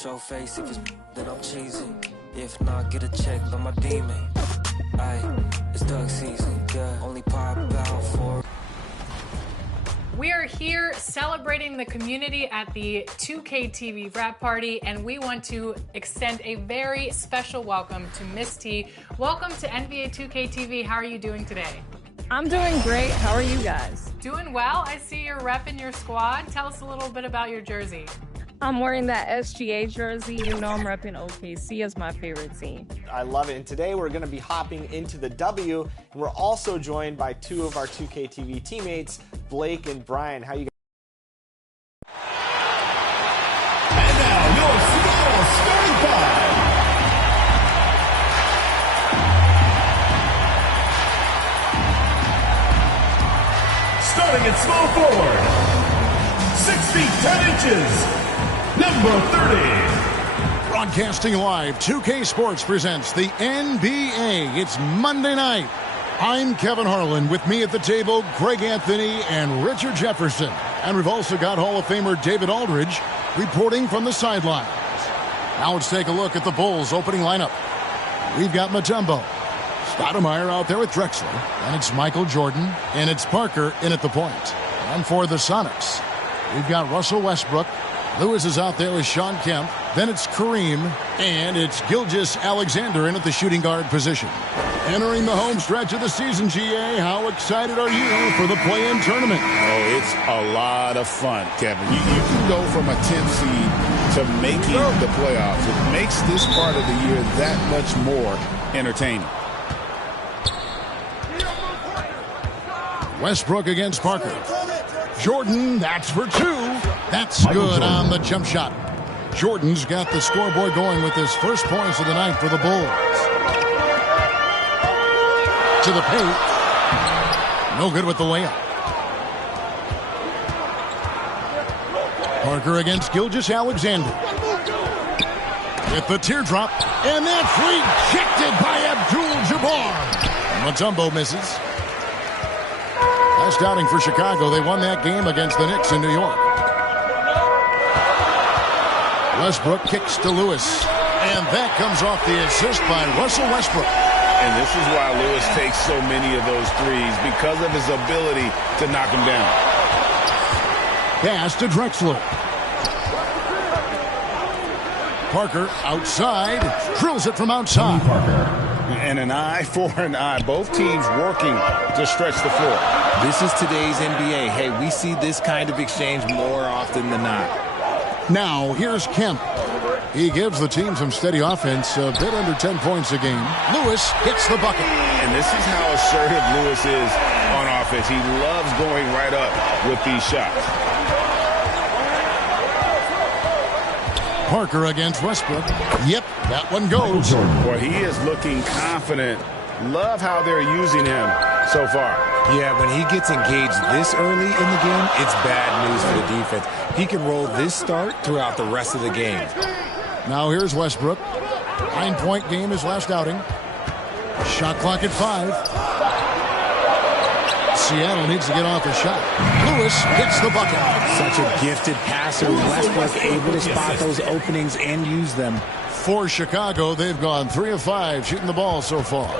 Show face if it's then I'm cheesing. If not, get a check by my demon. Aye, it's duck season, yeah. Only pop out for. We are here celebrating the community at the 2K TV wrap party, and we want to extend a very special welcome to Miss T. Welcome to NBA 2K TV. How are you doing today? I'm doing great. How are you guys? Doing well. I see you're repping your squad. Tell us a little bit about your jersey. I'm wearing that SGA jersey. You know I'm repping OKC as my favorite team. I love it. And today we're going to be hopping into the W. And we're also joined by two of our 2K TV teammates, Blake and Brian. How you guys? And now your small starting five. Starting at small forward, 6 feet 10 inches. Number 30. Broadcasting live, 2K Sports presents the NBA. It's Monday night. I'm Kevin Harlan. With me at the table, Greg Anthony and Richard Jefferson. And we've also got Hall of Famer David Aldridge reporting from the sidelines. Now let's take a look at the Bulls' opening lineup. We've got Mutombo. Stoudemire out there with Drexler. And it's Michael Jordan. And it's Parker in at the point. And for the Sonics, we've got Russell Westbrook. Lewis is out there with Sean Kemp. Then it's Kareem. And it's Gilgeous-Alexander in at the shooting guard position. Entering the home stretch of the season, GA, how excited are you for the play-in tournament? Oh, it's a lot of fun, Kevin. You can go from a 10th seed to making the playoffs. It makes this part of the year that much more entertaining. Westbrook against Parker. Jordan, that's for two. That's good on the jump shot. Jordan's got the scoreboard going with his first points of the night for the Bulls. To the paint. No good with the layup. Parker against Gilgeous-Alexander. With the teardrop. And that's rejected by Abdul-Jabbar. Mutombo misses. Last outing for Chicago. They won that game against the Knicks in New York. Westbrook kicks to Lewis. And that comes off the assist by Russell Westbrook. And this is why Lewis takes so many of those threes, because of his ability to knock them down. Pass to Drexler. Parker outside. Drills it from outside. And an eye for an eye. Both teams working to stretch the floor. This is today's NBA. Hey, we see this kind of exchange more often than not. Now, here's Kemp. He gives the team some steady offense, a bit under 10 points a game. Lewis hits the bucket. And this is how assertive Lewis is on offense. He loves going right up with these shots. Parker against Westbrook. Yep, that one goes. Boy, he is looking confident. Love how they're using him so far. Yeah, when he gets engaged this early in the game, it's bad news for the defense. He can roll this start throughout the rest of the game. Now here's Westbrook. 9-point game his last outing. Shot clock at 5. Seattle needs to get off a shot. Lewis hits the bucket. Such a gifted passer. Westbrook able to spot those openings and use them. For Chicago, they've gone 3 of 5 shooting the ball so far.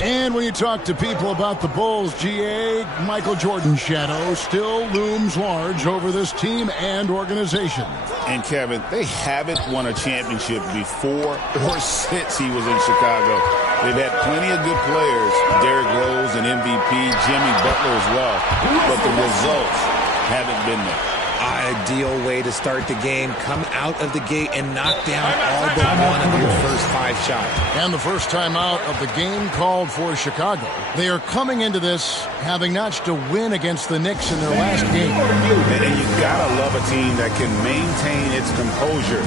And when you talk to people about the Bulls, GA, Michael Jordan's shadow still looms large over this team and organization. And Kevin, they haven't won a championship before or since he was in Chicago. They've had plenty of good players, Derrick Rose and MVP, Jimmy Butler as well, but the results haven't been there. Ideal way to start the game. Come out of the gate and knock down all but one of your first 5 shots. And the first time out of the game called for Chicago. They are coming into this having notched a win against the Knicks in their last game. And you gotta love a team that can maintain its composure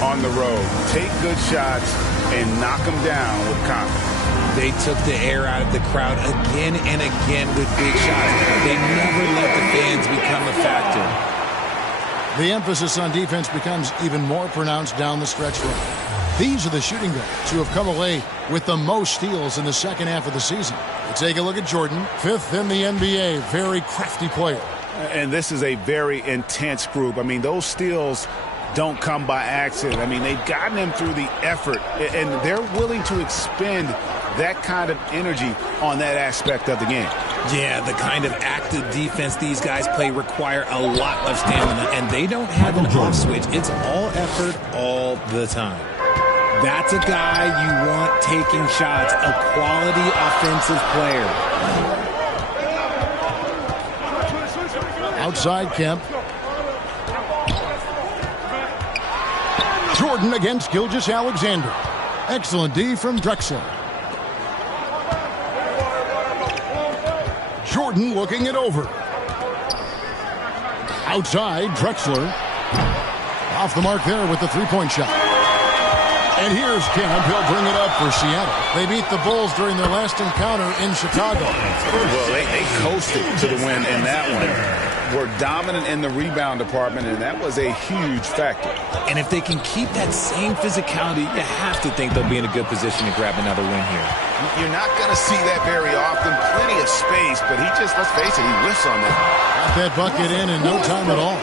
on the road. Take good shots and knock them down with confidence. They took the air out of the crowd again and again with big shots. They never let the fans become a factor. The emphasis on defense becomes even more pronounced down the stretch run. These are the shooting guards who have come away with the most steals in the second half of the season. Let's take a look at Jordan, 5th in the NBA, very crafty player. And this is a very intense group. I mean, those steals don't come by accident. I mean, they've gotten him through the effort, and they're willing to expend that kind of energy on that aspect of the game. Yeah, the kind of active defense these guys play require a lot of stamina, and they don't have an off switch. It's all effort all the time. That's a guy you want taking shots, a quality offensive player. Outside Kemp. Jordan against Gilgeous-Alexander. Excellent D from Drexler. Jordan looking it over. Outside, Drexler. Off the mark there with the three-point shot. And here's Kemp. He'll bring it up for Seattle. They beat the Bulls during their last encounter in Chicago. Well, they coasted to the win in that one. Were dominant in the rebound department, and that was a huge factor. And if they can keep that same physicality, you have to think they'll be in a good position to grab another win here. You're not going to see that very often. Plenty of space, but he just, let's face it, he whiffs on that. Got that bucket in no time at all.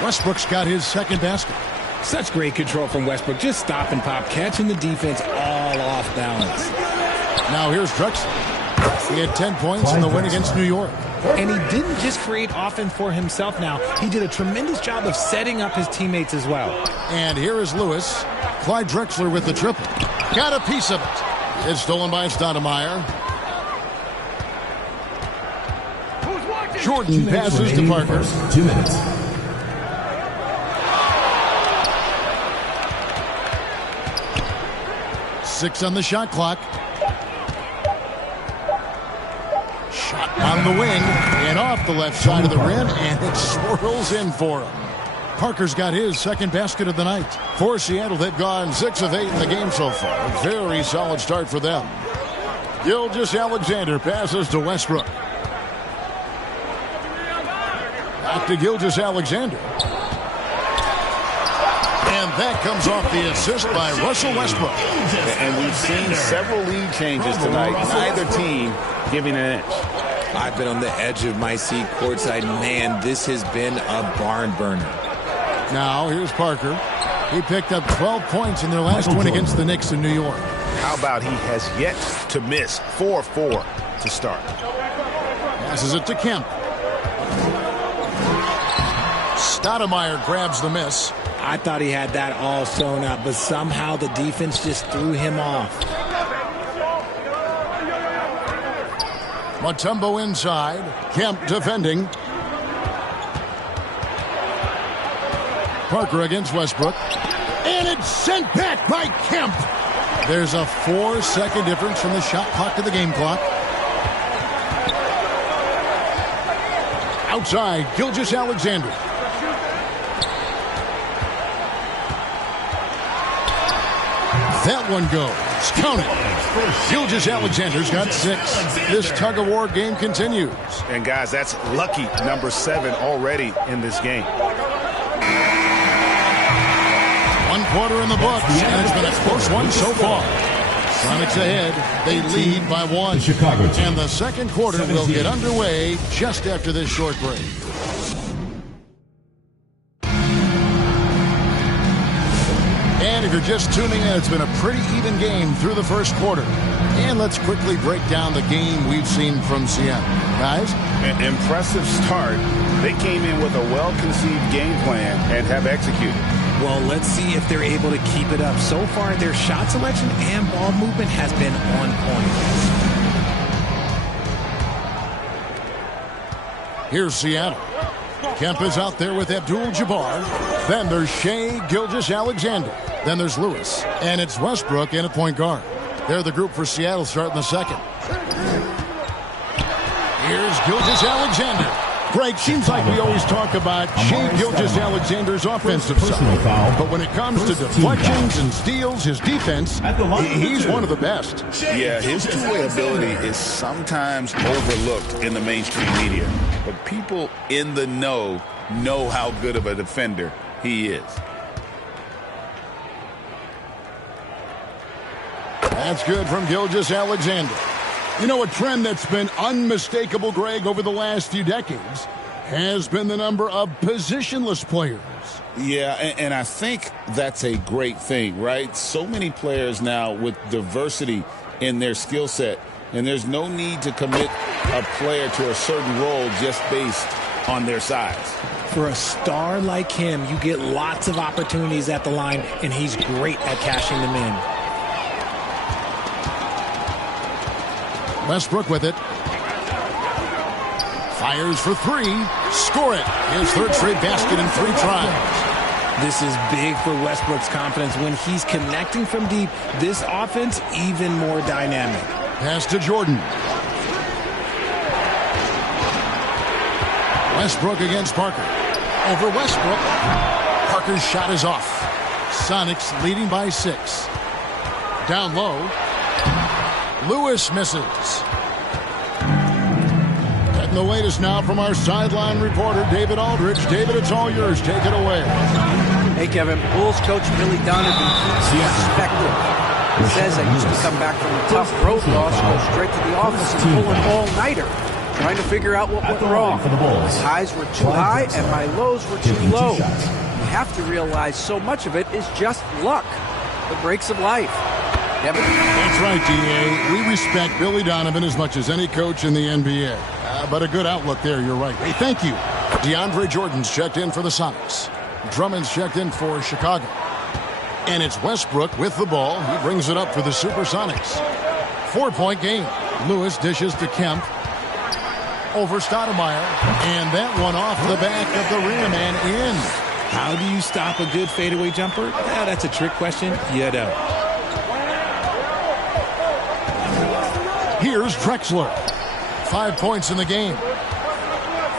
Westbrook's got his second basket. Such great control from Westbrook. Just stop and pop, catching the defense all off balance. Now here's Drexler. He had 10 points in the win against New York. And he didn't just create offense for himself now. He did a tremendous job of setting up his teammates as well. And here is Lewis. Clyde Drexler with the triple. Got a piece of it. It's stolen by Stoudemire. Jordan passes to Parker. 2 minutes. Six on the shot clock. Shot on the wing and off the left side of the rim, and it swirls in for him. Parker's got his second basket of the night. For Seattle, they've gone 6 of 8 in the game so far. A very solid start for them. Gilgeous-Alexander passes to Westbrook. Back to Gilgeous-Alexander. And that comes off the assist by Russell Westbrook. And we've seen several lead changes tonight. Neither team giving an inch. I've been on the edge of my seat courtside. Man, this has been a barn burner. Now, here's Parker. He picked up 12 points in their last win against the Knicks in New York. How about he has yet to miss 4-4 to start. Passes it to Kemp. Stoudemire grabs the miss. I thought he had that all sewn up, but somehow the defense just threw him off. Mutombo inside. Kemp defending. Parker against Westbrook. And it's sent back by Kemp. There's a 4-second difference from the shot clock to the game clock. Outside, Gilgeous-Alexander. That one goes. Count it. Gilgeous-Alexander's got 6. This tug-of-war game continues. And, guys, that's lucky number 7 already in this game. 1 quarter in the books, and it's been a close one so far. Sonics ahead. They lead by 1. And the second quarter will get underway just after this short break. And if you're just tuning in, it's been a pretty even game through the first quarter. And let's quickly break down the game we've seen from Seattle. Guys? An impressive start. They came in with a well-conceived game plan and have executed. Well, let's see if they're able to keep it up. So far, their shot selection and ball movement has been on point. Here's Seattle. Kemp is out there with Abdul-Jabbar. Then there's Shea Gilgeous-Alexander. Then there's Lewis. And it's Westbrook in at point guard. They're the group for Seattle starting the second. Here's Gilgeous-Alexander. Greg, seems like we always talk about Shea Gilgeous-Alexander's offensive side. But when it comes to deflections and steals, his defense, he's one of the best. Yeah, his two-way ability is sometimes overlooked in the mainstream media. But people in the know how good of a defender he is. That's good from Gilgeous-Alexander. You know, a trend that's been unmistakable, Greg, over the last few decades has been the number of positionless players. Yeah, and I think that's a great thing, right? So many players now with diversity in their skill set, and there's no need to commit a player to a certain role just based on their size. For a star like him, you get lots of opportunities at the line, and he's great at cashing them in. Westbrook with it. Fires for three. Score it. His third straight basket in 3 tries. This is big for Westbrook's confidence. When he's connecting from deep, this offense even more dynamic. Pass to Jordan. Westbrook against Parker. Over Westbrook. Parker's shot is off. Sonics leading by 6. Down low. Lewis misses. Getting the latest now from our sideline reporter, David Aldridge. David, it's all yours. Take it away. Hey, Kevin. Bulls coach Billy Donovan keeps perspective. He says I used to come back from a tough road loss, go straight to the office and pull an all-nighter, trying to figure out what went wrong. My highs were too high and my lows were too low. You have to realize so much of it is just luck. The breaks of life. Kevin? That's right, D.A. We respect Billy Donovan as much as any coach in the NBA. But a good outlook there, you're right. Hey, thank you. DeAndre Jordan's checked in for the Sonics. Drummond's checked in for Chicago. And it's Westbrook with the ball. He brings it up for the Supersonics. 4-point game. Lewis dishes to Kemp. Over Stoudemire. And that one off the back of the rim and in. How do you stop a good fadeaway jumper? Yeah, that's a trick question. You don't. Here's Drexler. 5 points in the game.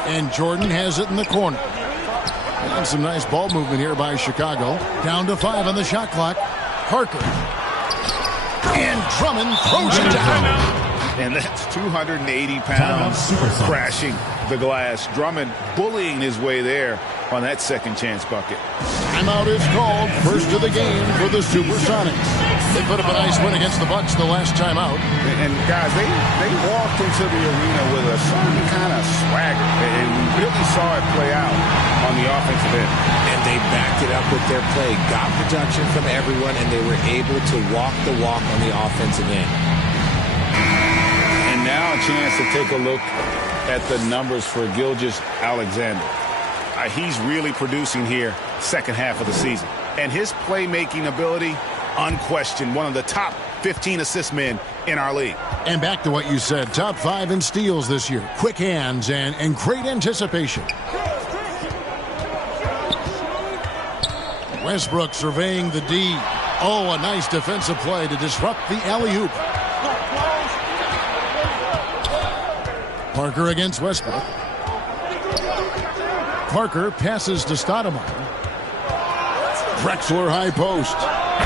And Jordan has it in the corner. And some nice ball movement here by Chicago. Down to 5 on the shot clock. Parker. And Drummond throws it down. And that's 280 pounds crashing the glass. Drummond bullying his way there on that second chance bucket. Timeout is called. First of the game for the Supersonics. They put up a nice win against the Bucks the last time out. And guys, they walked into the arena with a certain kind of swagger. And we really saw it play out on the offensive end. And they backed it up with their play. Got production from everyone, and they were able to walk the walk on the offensive end. And now a chance to take a look at the numbers for Gilgeous-Alexander. He's really producing here second half of the season. And his playmaking ability, unquestioned, one of the top 15 assist men in our league. And back to what you said, top 5 in steals this year. Quick hands and great anticipation. Westbrook surveying the D. Oh, a nice defensive play to disrupt the alley-oop. Parker against Westbrook. Parker passes to Stoudemire. Drexler high post.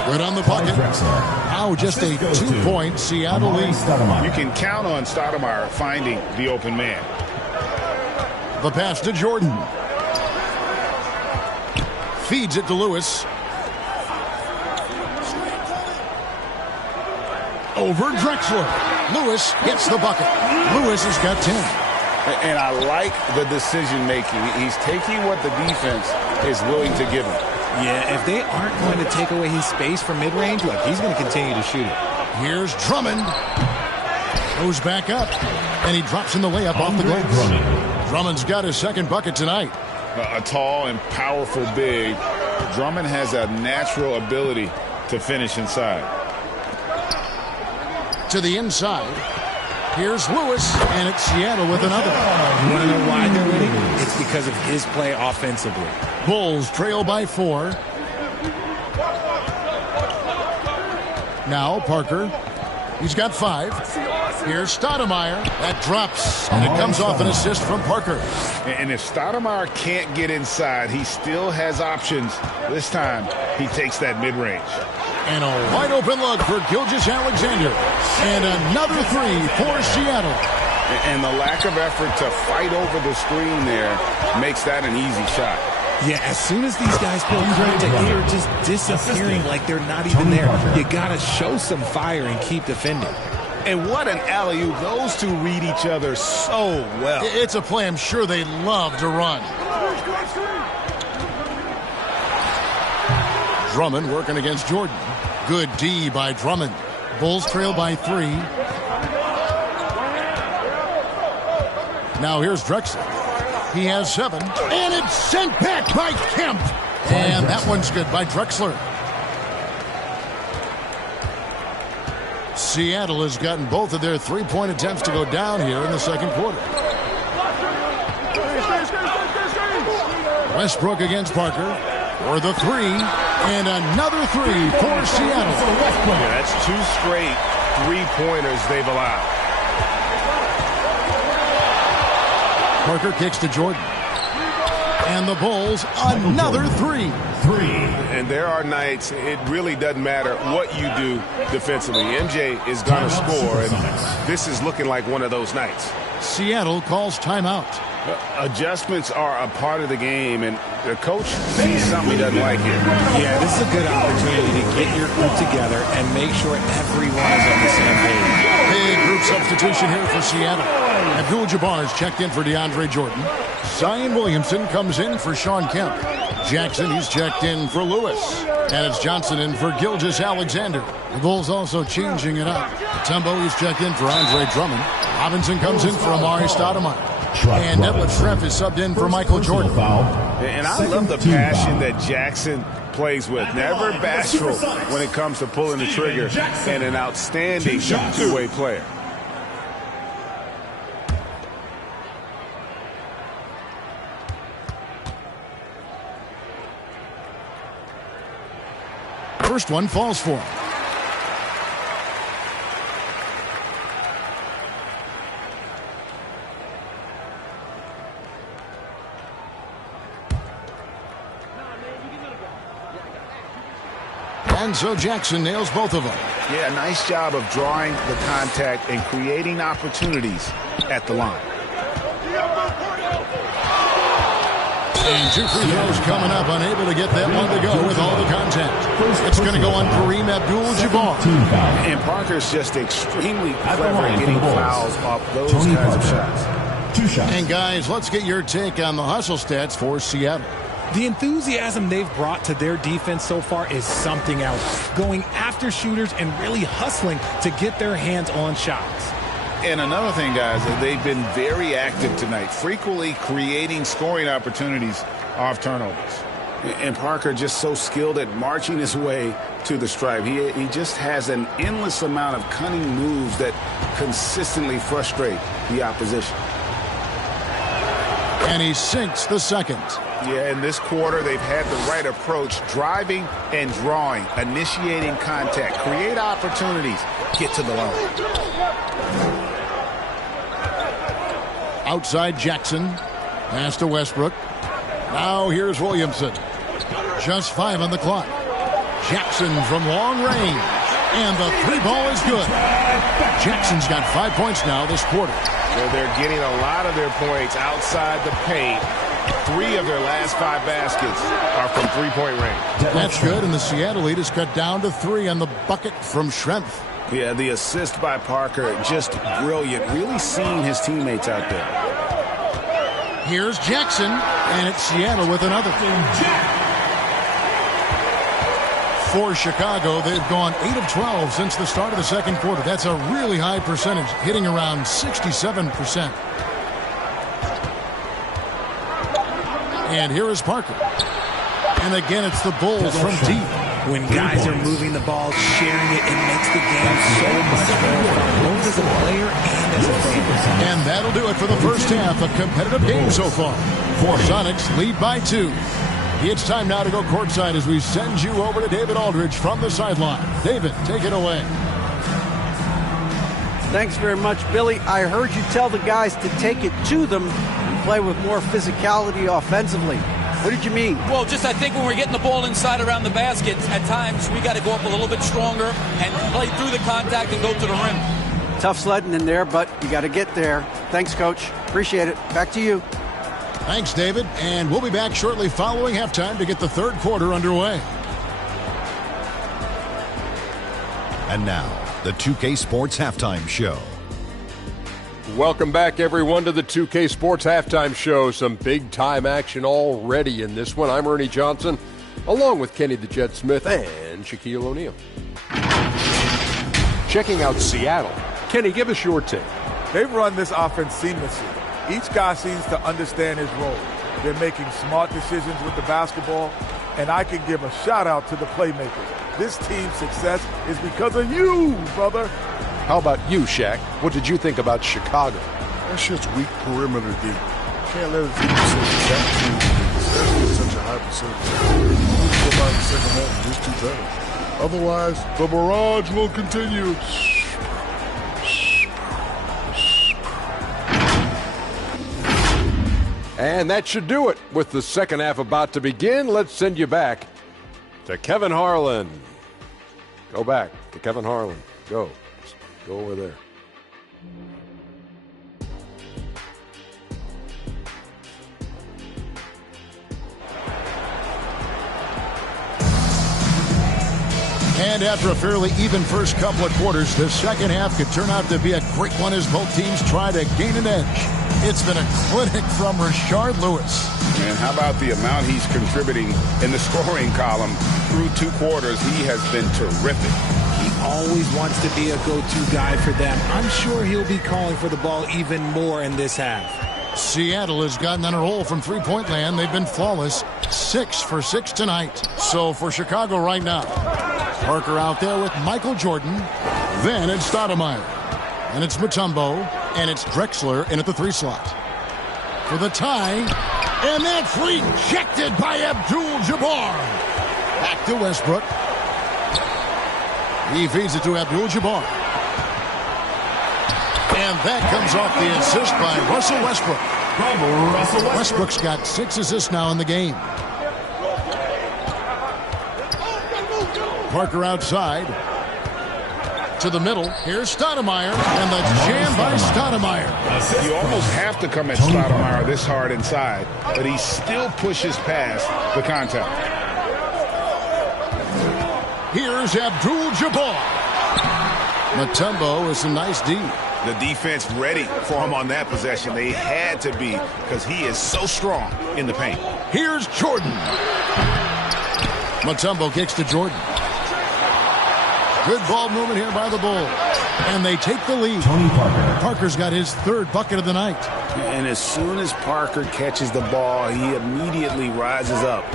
Good on the bucket. Now just a 2-point Seattle lead. You can count on Stoudemire finding the open man. The pass to Jordan. Feeds it to Lewis. Over Drexler. Lewis gets the bucket. Lewis has got 10. And I like the decision-making. He's taking what the defense is willing to give him. Yeah, if they aren't going to take away his space from mid-range, look, he's going to continue to shoot it. Here's Drummond. Goes back up. And he drops in the layup off the glass. Drummond's got his second bucket tonight. A tall and powerful big. Drummond has a natural ability to finish inside. To the inside. Here's Lewis, and it's Seattle with another. You want to know why they're winning? It's because of his play offensively. Bulls trail by 4. Now Parker. He's got 5. Here's Stoudemire. That drops, and it comes off an assist from Parker. And if Stoudemire can't get inside, he still has options. This time, he takes that mid-range. And a wide open look for Gilgeous-Alexander. And another 3 for Seattle. And the lack of effort to fight over the screen there makes that an easy shot. Yeah, as soon as these guys build contact, they are just disappearing like they're not even there. You got to show some fire and keep defending. And what an alley-oop. Those two read each other so well. It's a play I'm sure they love to run. Drummond working against Jordan. Good D by Drummond. Bulls trail by 3. Now here's Drexler. He has 7. And it's sent back by Kemp. And that one's good by Drexler. Seattle has gotten both of their three-point attempts to go down here in the second quarter. Westbrook against Parker for the 3. And another 3 for Seattle. Yeah, that's 2 straight three-pointers they've allowed. Parker kicks to Jordan. And the Bulls, another 3. And there are nights it really doesn't matter what you do defensively. MJ is going to score, and this is looking like one of those nights. Seattle calls timeout. Adjustments are a part of the game, and the coach sees something he doesn't like here. Yeah, this is a good opportunity to get your group together and make sure everyone is on the same page. Big group substitution here for Seattle. Abdul-Jabbar's checked in for DeAndre Jordan. Zion Williamson comes in for Sean Kemp. Jackson, he's checked in for Lewis. And it's Johnson in for Gilgeous-Alexander. The Bulls also changing it up. Tembo, he's checked in for Andre Drummond. Robinson comes in for Amari Stoudemire. And Detlef Schrempf is subbed in for Michael Jordan. And I love the passion that Jackson plays with. Never bashful when it comes to pulling the trigger, and an outstanding two-way player. First one falls for him. And so Jackson nails both of them. Yeah, nice job of drawing the contact and creating opportunities at the line. And 2 free throws coming up, unable to get that one to go with all the contact. It's going to go on Kareem Abdul-Jabbar. And Parker's just extremely clever at getting fouls off those kinds of shots. 2 shots. And guys, let's get your take on the hustle stats for Seattle. The enthusiasm they've brought to their defense so far is something else. Going after shooters and really hustling to get their hands on shots. And another thing, guys, they've been very active tonight, frequently creating scoring opportunities off turnovers. And Parker just so skilled at marching his way to the stripe. He just has an endless amount of cunning moves that consistently frustrate the opposition. And he sinks the second. Yeah, in this quarter, they've had the right approach, driving and drawing, initiating contact, create opportunities, get to the line. Outside Jackson. Pass to Westbrook. Now here's Williamson. Just 5 on the clock. Jackson from long range. And the 3-ball is good. Jackson's got 5 points now this quarter. So they're getting a lot of their points outside the paint. 3 of their last 5 baskets are from three-point range. That's good, and the Seattle lead is cut down to 3 on the bucket from Schrempf. Yeah, the assist by Parker, just brilliant. Really seeing his teammates out there. Here's Jackson, and it's Seattle with another. For Chicago, they've gone 8 of 12 since the start of the second quarter. That's a really high percentage, hitting around 67%. And here is Parker. And again, it's the Bulls from deep. When guys are moving the ball, sharing it, it makes the game so much more fun, both as a player and as a fan. And that'll do it for the first half. A competitive game so far. Sonics lead by 2. It's time now to go courtside as we send you over to David Aldridge from the sideline. David, take it away. Thanks very much, Billy. I heard you tell the guys to take it to them and play with more physicality offensively. What did you mean? Well, just I think when we're getting the ball inside around the basket, at times we got to go up a little bit stronger and play through the contact and go to the rim. Tough sledding in there, but you got to get there. Thanks, Coach. Appreciate it. Back to you. Thanks, David. And we'll be back shortly following halftime to get the third quarter underway. And now, the 2K Sports Halftime Show. Welcome back, everyone, to the 2K Sports Halftime Show. Some big-time action already in this one. I'm Ernie Johnson, along with Kenny the Jet Smith and Shaquille O'Neal. Checking out Seattle. Kenny, give us your take. They've run this offense seamlessly. Each guy seems to understand his role. They're making smart decisions with the basketball, and I can give a shout-out to the playmakers. This team's success is because of you, brother. How about you, Shaq? What did you think about Chicago? That's just weak perimeter D. Can't let it be such a high percentage. Go by the second half and just do better. Otherwise, the barrage will continue. And that should do it. With the second half about to begin, let's send you back to Kevin Harlan. Go back to Kevin Harlan. Go over there. And after a fairly even first couple of quarters, the second half could turn out to be a great one as both teams try to gain an edge. It's been a clinic from Rashard Lewis. And how about the amount he's contributing in the scoring column through 2 quarters? He has been terrific. He always wants to be a go-to guy for them. I'm sure he'll be calling for the ball even more in this half. Seattle has gotten on a roll from three-point land. They've been flawless, 6 for 6 tonight. So for Chicago right now, Parker out there with Michael Jordan. Then it's Stoudemire. And it's Mutombo. And it's Drexler in at the 3 slot. For the tie. And that's rejected by Abdul-Jabbar. Back to Westbrook. He feeds it to Abdul-Jabbar. And that comes off the assist by Russell Westbrook. Westbrook's got 6 assists now in the game. Parker outside. To the middle. Here's Stoudemire. And the jam by Stoudemire. You almost have to come at Stoudemire this hard inside, but he still pushes past the contact. Here's Abdul-Jabbar. Mutombo is a nice D. The defense ready for him on that possession. They had to be because he is so strong in the paint. Here's Jordan. Mutombo kicks to Jordan. Good ball movement here by the Bulls. And they take the lead. Tony Parker. Parker's got his 3rd bucket of the night. And as soon as Parker catches the ball, he immediately rises up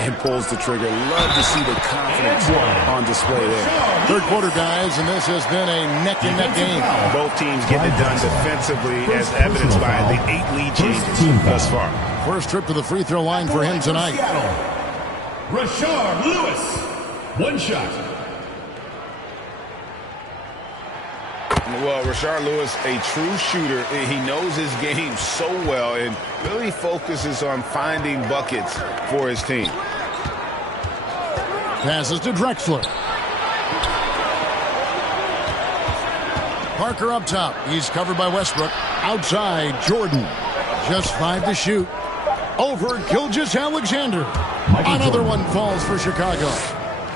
and pulls the trigger. Love to see the confidence on display there. 3rd quarter, guys, and this has been a neck-and-neck game. Both teams getting it done defensively, as evidenced by the 8 lead changes thus far. First trip to the free throw line for him tonight. Rashard Lewis. 1 shot. Well, Rashard Lewis, a true shooter. He knows his game so well and really focuses on finding buckets for his team. Passes to Drexler. Parker up top. He's covered by Westbrook. Outside, Jordan. Just 5 to shoot. Over Gilgeous-Alexander. Another one falls for Chicago.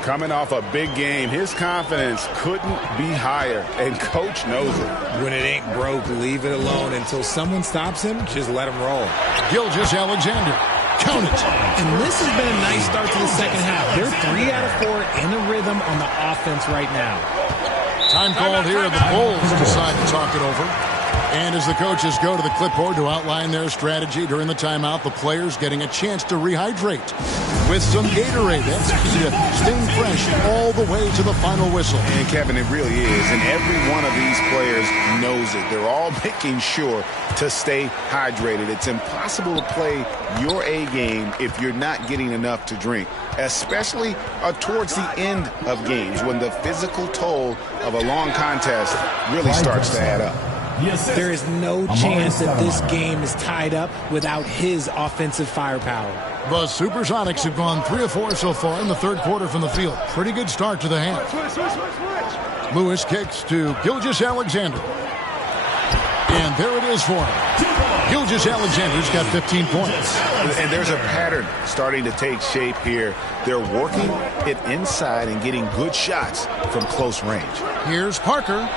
Coming off a big game, his confidence couldn't be higher, and coach knows it. When it ain't broke, leave it alone. Until someone stops him, just let him roll. Gilgeous-Alexander. Count it. And this has been a nice start to the second half. They're 3 out of 4 in a rhythm on the offense right now. Time called here. The Bulls decide to talk it over. And as the coaches go to the clipboard to outline their strategy during the timeout, the players getting a chance to rehydrate with some Gatorade. That's key to staying fresh all the way to the final whistle. And Kevin, it really is. And every one of these players knows it. They're all making sure to stay hydrated. It's impossible to play your A game if you're not getting enough to drink, especially towards the end of games when the physical toll of a long contest really starts to add up. There is no chance that this game is tied up without his offensive firepower. The Supersonics have gone 3 of 4 so far in the 3rd quarter from the field. Pretty good start to the half. Lewis kicks to Gilgeous-Alexander. And there it is for him. Gilgeous-Alexander's got 15 points. And there's a pattern starting to take shape here. They're working it inside and getting good shots from close range. Here's Parker.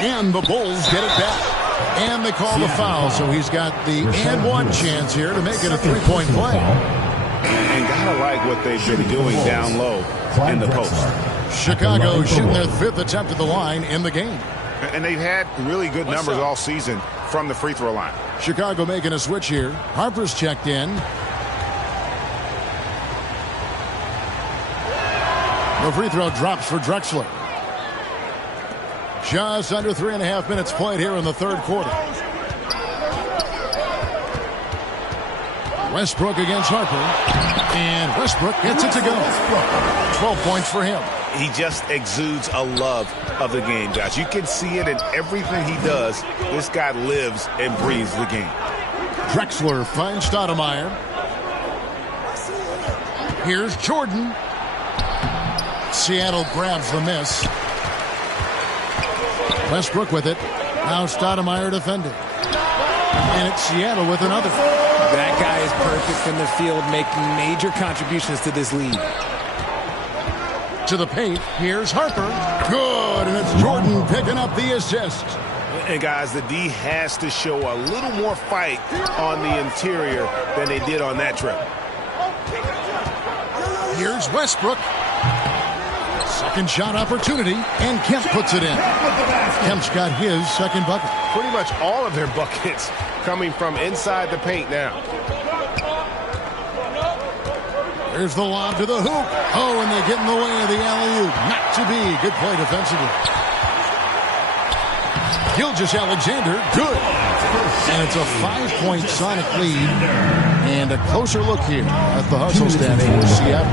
And the Bulls get it back. And they call the foul, so he's got the and one chance here to make it a three-point play. And gotta like what they've been doing down low in the post. Chicago shooting their 5th attempt at the line in the game. And they've had really good numbers all season from the free throw line. Chicago making a switch here. Harper's checked in. The free throw drops for Drexler. Just under 3.5 minutes played here in the third quarter. Westbrook against Harper. And Westbrook gets it to go. 12 points for him. He just exudes a love of the game, guys. You can see it in everything he does. This guy lives and breathes the game. Drexler finds Stoudemire. Here's Jordan. Seattle grabs the miss. Westbrook with it. Now Stoudemire defending. And it's Seattle with another. That guy is perfect in the field, making major contributions to this lead. To the paint. Here's Harper. Good. And it's Jordan picking up the assist. And guys, the D has to show a little more fight on the interior than they did on that trip. Here's Westbrook. Second shot opportunity, and Kemp puts it in. Kemp's got his second bucket. Pretty much all of their buckets coming from inside the paint now. There's the lob to the hoop. Oh, and they get in the way of the alley-oop. Not to be. Good play defensively. Gilgeous-Alexander, good. And it's a 5-point Sonic lead. And a closer look here at the hustle stat for Seattle.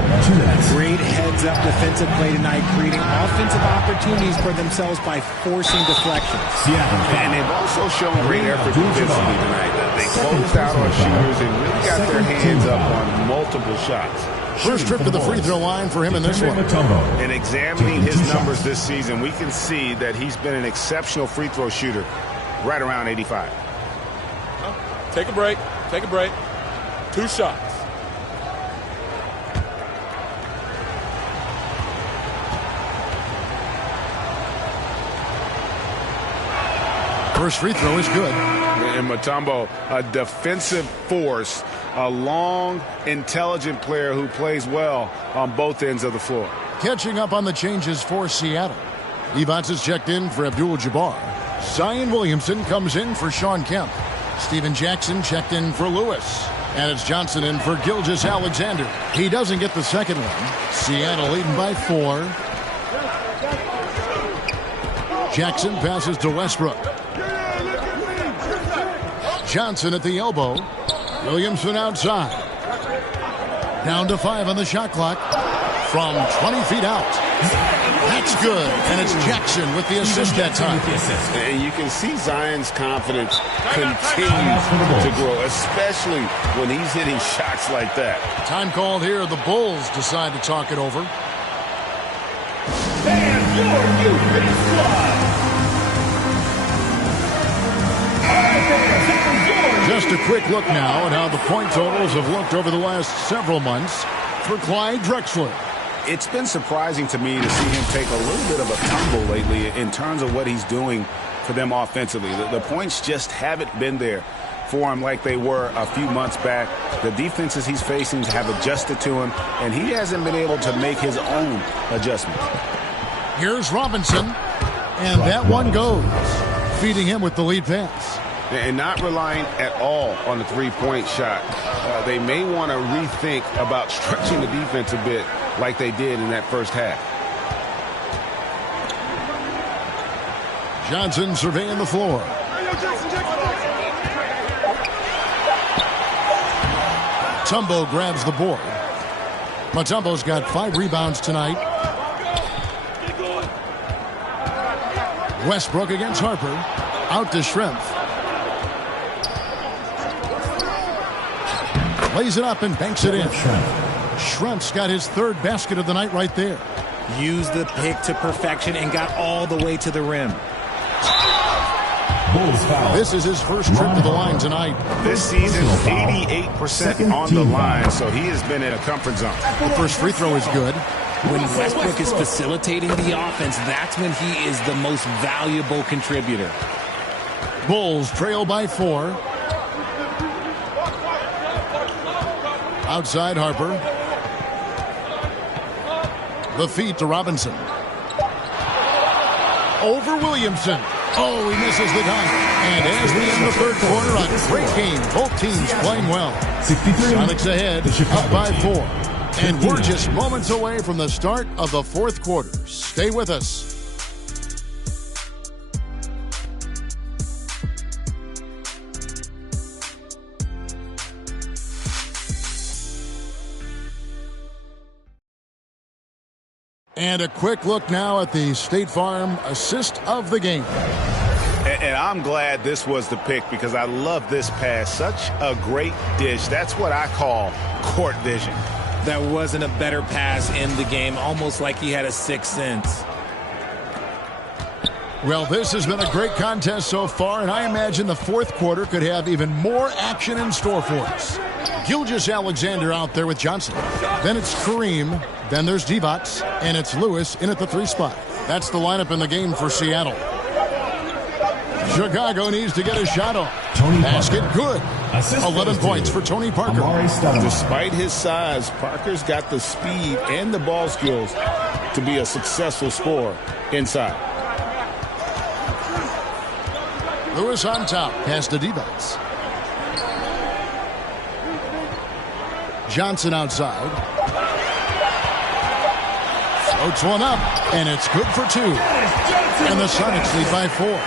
Great heads-up defensive play tonight, creating offensive opportunities for themselves by forcing deflections. And they've also shown great effort defensively tonight. They closed out on shooters and really got their hands up on multiple shots. First trip to the free throw line for him in this one. And examining his numbers this season, we can see that he's been an exceptional free throw shooter, right around 85. Take a break. Take a break. 2 shots. First free throw is good. And Mutombo, a defensive force, a long, intelligent player who plays well on both ends of the floor. Catching up on the changes for Seattle. Evans is checked in for Abdul-Jabbar. Zion Williamson comes in for Sean Kemp. Steven Jackson checked in for Lewis. And it's Johnson in for Gilgeous-Alexander. He doesn't get the second one. Seattle leading by 4. Jackson passes to Westbrook. Johnson at the elbow. Williamson outside. Down to 5 on the shot clock. From 20 feet out. That's good. And it's Jackson with the assist that time. And you can see Zion's confidence continue to grow, especially when he's hitting shots like that. Time called here. The Bulls decide to talk it over. Just a quick look now at how the point totals have looked over the last several months for Clyde Drexler. It's been surprising to me to see him take a little bit of a tumble lately in terms of what he's doing for them offensively. The points just haven't been there for him like they were a few months back. The defenses he's facing have adjusted to him, and he hasn't been able to make his own adjustments. Here's Robinson, and that one goes, feeding him with the lead pass. And not relying at all on the three-point shot. They may want to rethink about stretching the defense a bit like they did in that first half. Johnson surveying the floor. Mutombo grabs the board. Mutombo's got 5 rebounds tonight. Westbrook against Harper. Out to Schrempf. Lays it up and banks it in. Schrempf's got his 3rd basket of the night right there. Used the pick to perfection and got all the way to the rim. This is his first trip to the line tonight. This season, 88% on the line, so he has been in a comfort zone. The first free throw is good. When Westbrook is facilitating the offense, that's when he is the most valuable contributor. Bulls trail by 4. Outside Harper. The feed to Robinson. Over Williamson. Oh, he misses the dunk. And as we end the third quarter, a great game. Both teams playing well. Sonics ahead, up by 4. And we're just moments away from the start of the fourth quarter. Stay with us. And a quick look now at the State Farm assist of the game. And I'm glad this was the pick because I love this pass. Such a great dish. That's what I call court vision. That wasn't a better pass in the game, almost like he had a sixth sense. Well, this has been a great contest so far, and I imagine the fourth quarter could have even more action in store for us. Gilgeous-Alexander out there with Johnson. Then it's Kareem. Then there's Divac. And it's Lewis in at the 3 spot. That's the lineup in the game for Seattle. Chicago needs to get a shot off. Basket good. 11 points for Tony Parker. Despite his size, Parker's got the speed and the ball skills to be a successful scorer inside. Lewis on top. Pass to Divac. Johnson outside. Floats one up, and it's good for 2. And the Sonics lead by 4.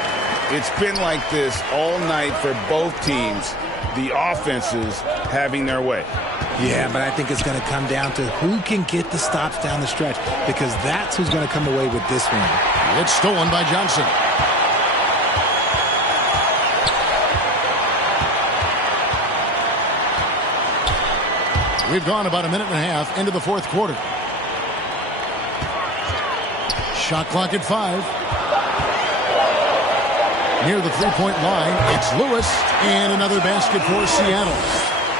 It's been like this all night for both teams. The offenses having their way. Yeah, but I think it's going to come down to who can get the stops down the stretch, because that's who's going to come away with this one. It's stolen by Johnson. We've gone about a minute and a half into the fourth quarter. Shot clock at 5. Near the three-point line, it's Lewis, and another basket for Seattle.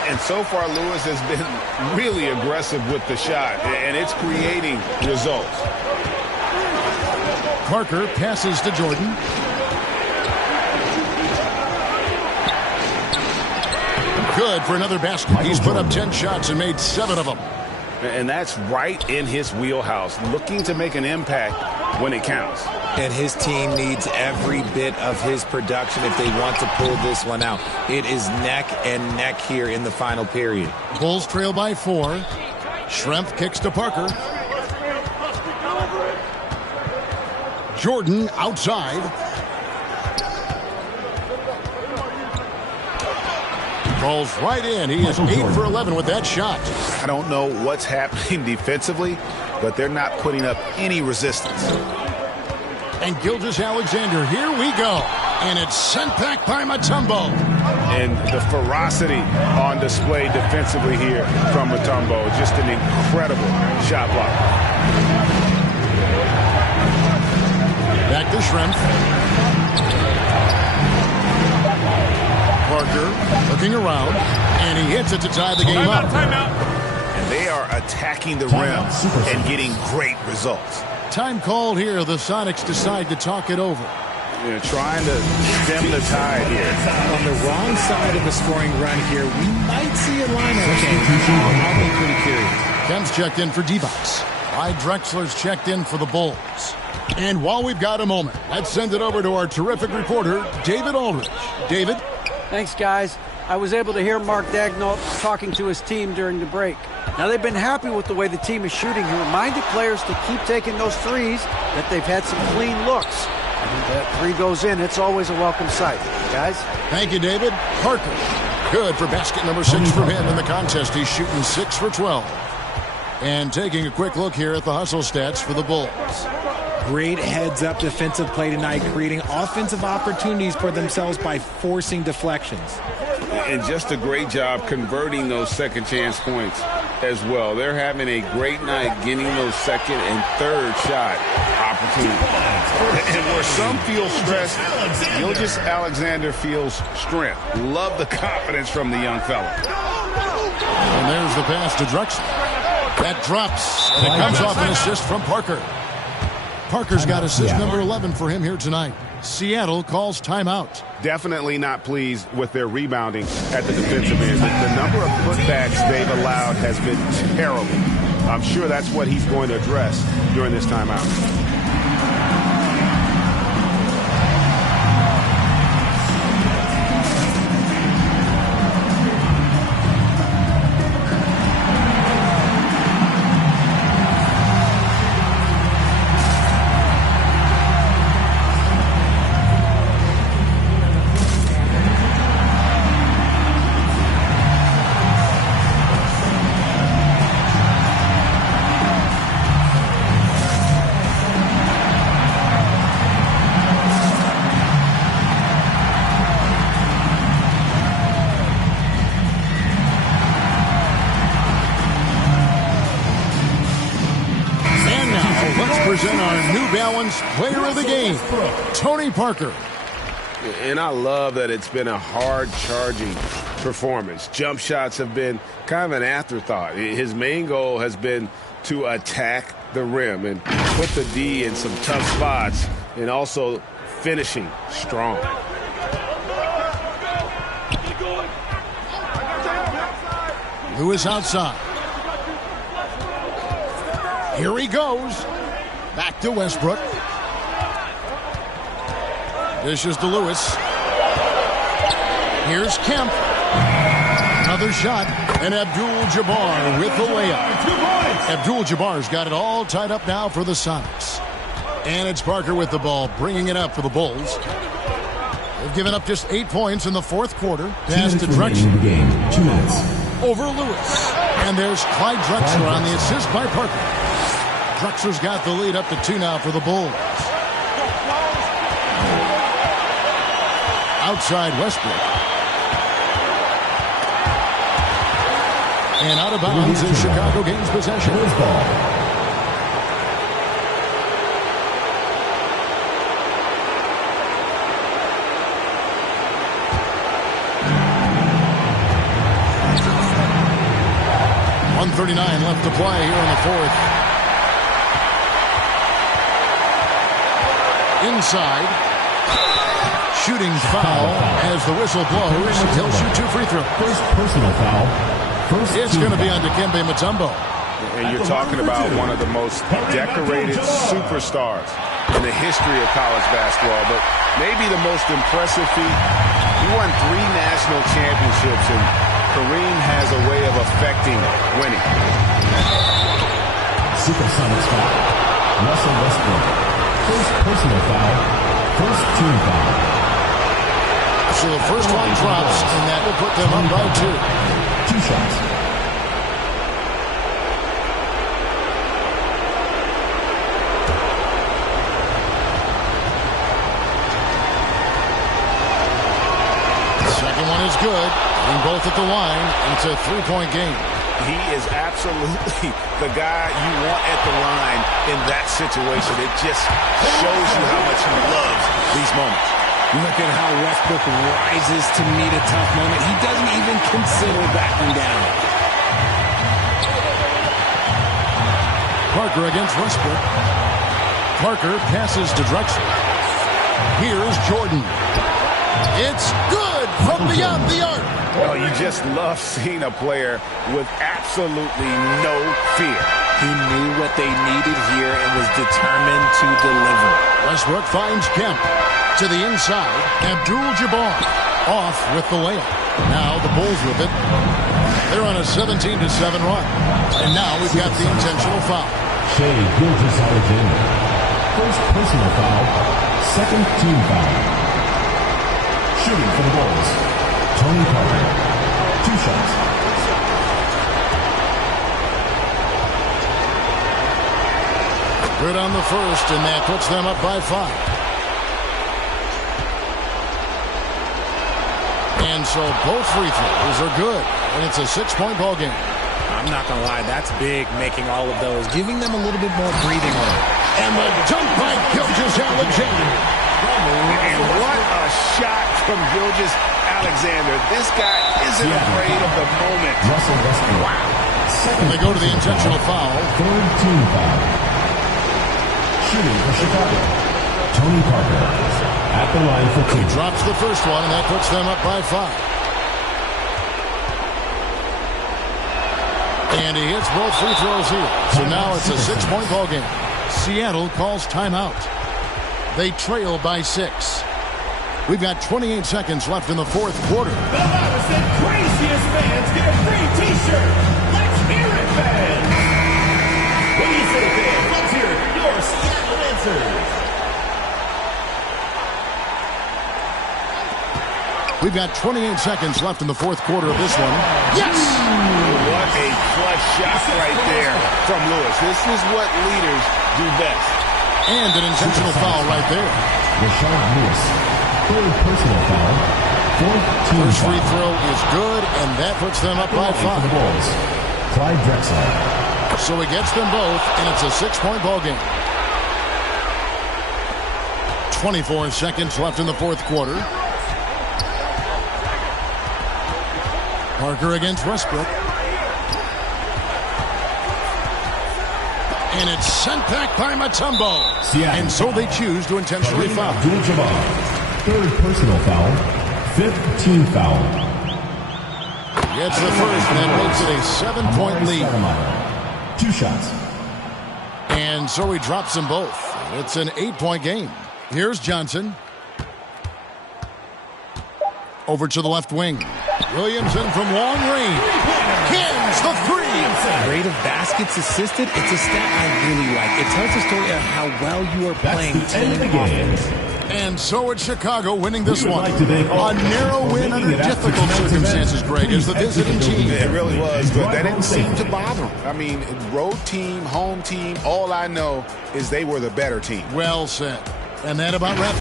And so far, Lewis has been really aggressive with the shot, and it's creating results. Parker passes to Jordan. Good for another basket. He's put up 10 shots and made 7 of them. And that's right in his wheelhouse, looking to make an impact when it counts. And his team needs every bit of his production if they want to pull this one out. It is neck and neck here in the final period. Bulls trail by 4. Schrempf kicks to Parker. Jordan outside. Rolls right in. He is 8 for 11 with that shot. I don't know what's happening defensively, but they're not putting up any resistance. And Gilgeous-Alexander, here we go. And it's sent back by Mutombo. And the ferocity on display defensively here from Mutombo. Just an incredible shot block. Back to Schrempf. Parker looking around, and he hits it to tie the game up. And they are attacking the rim and getting great results. Time called here. The Sonics decide to talk it over. They're trying to stem the tide here. On the wrong side of a scoring run here, we might see a lineup change. I'll be pretty curious. Kemp's checked in for Divac. Clyde Drexler's checked in for the Bulls. And while we've got a moment, let's send it over to our terrific reporter, David Aldridge. David? Thanks, guys. I was able to hear Mark Daigneault talking to his team during the break. Now, they've been happy with the way the team is shooting. He reminded players to keep taking those threes, that they've had some clean looks. And that 3 goes in, it's always a welcome sight. Guys? Thank you, David. Parker, good for basket number 6 for him in the contest. He's shooting 6 for 12. And taking a quick look here at the hustle stats for the Bulls. Great heads-up defensive play tonight, creating offensive opportunities for themselves by forcing deflections. And just a great job converting those second-chance points. as well. They're having a great night getting those second and third shot opportunities. And where some feel stressed, Gilgeous Alexander feels strength. Love the confidence from the young fella. And there's the pass to Drexler. That drops, and it comes off an assist from Parker. Parker's got assist number 11 for him here tonight. Seattle calls timeout. Definitely not pleased with their rebounding at the defensive end. The number of putbacks they've allowed has been terrible. I'm sure that's what he's going to address during this timeout. Present our New Balance Player of the Game, Tony Parker. And I love that it's been a hard-charging performance. Jump shots have been kind of an afterthought. His main goal has been to attack the rim and put the D in some tough spots and also finishing strong. Lewis outside. Here he goes. Back to Westbrook. Dishes to Lewis. Here's Kemp. Another shot. And Abdul-Jabbar with the layup. Abdul-Jabbar's got it all tied up now for the Sonics. And it's Parker with the ball, bringing it up for the Bulls. They've given up just 8 points in the fourth quarter. Pass to Drexler. 2 minutes. Over Lewis. And there's Clyde Drexler on the assist by Parker. Drexler's got the lead up to 2 now for the Bulls. Outside Westbrook. And out of bounds as Chicago gains possession. .139 left to play here in the fourth. Inside. Shooting foul as the whistle blows. He'll shoot 2 free throws. First personal foul. It's going to be on Dikembe Mutombo. And you're talking about one of the most decorated superstars in the history of college basketball, but maybe the most impressive feat. He won 3 national championships, and Kareem has a way of affecting winning. Supersonics foul. Russell Westbrook. First personal foul. First team foul. So the first one drops, and that will put them up by 2. 2 shots. The second one is good, and both at the line. It's a 3-point game. He is absolutely the guy you want at the line in that situation. It just shows you how much he loves these moments. Look at how Westbrook rises to meet a tough moment. He doesn't even consider backing down. Parker against Westbrook. Parker passes to Drexler. Here's Jordan. It's good from beyond the arc. Well, you just love seeing a player with absolutely no fear. He knew what they needed here and was determined to deliver. Westbrook finds Kemp to the inside. Abdul-Jabbar off with the layup. Now the Bulls with it. They're on a 17-7 run. And now we've got the intentional foul. Shea Gilgeous-Alexander. First personal foul. Second team foul. Shooting for the Bulls. Tony Parker. 2 shots. Good on the first, and that puts them up by 5. And so both free throws are good, and it's a 6-point ball game. I'm not going to lie, that's big, making all of those, giving them a little bit more breathing room. And the dunk by Gilgeous-Alexander. And what a shot from Gilgeous-Alexander. This guy isn't afraid of the moment. Wow. And they go to the intentional foul. Third team foul. Shooting for Chicago, Tony Parker at the line for 2. He drops the first one, and that puts them up by 5. And he hits both free throws here. So now it's a 6-point ball game. Seattle calls timeout. They trail by 6. We've got 28 seconds left in the fourth quarter. The loudest and craziest fans get a free T-shirt. Let's hear it, fans. What do you say, fans? Let's hear it for your Seattle answers. We've got 28 seconds left in the fourth quarter of this one. Yes! What a clutch shot right there from Lewis. This is what leaders do best. And an intentional foul right there. Rashard Lewis, third personal foul. Fourth team First foul. free throw is good, and that puts them up by 5. For the Bulls, Clyde Drexler. So he gets them both, and it's a 6-point ball game. 24 seconds left in the fourth quarter. Parker against Westbrook. And it's sent back by Mutombo. And so they choose to intentionally foul. Third personal foul. Fifth team foul. Gets the first, and that makes it a 7-point lead. 2 shots. And so he drops them both. It's an 8-point game. Here's Johnson. Over to the left wing. Williamson from long range. Hins the 3. Rate of baskets assisted, it's a stat I really like. It tells the story of how well you are playing team offense. And so it's Chicago winning this one. A narrow win under difficult circumstances, Greg, as the visiting team. It really was, but that didn't seem to bother them. I mean, road team, home team, all I know is they were the better team. Well said. And that about wraps.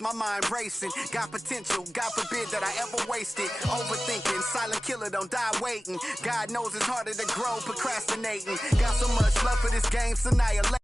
My mind racing, got potential, God forbid that I ever waste it. Overthinking, silent killer, don't die waiting. God knows it's harder to grow, procrastinating. Got so much love for this game, it's annihilation.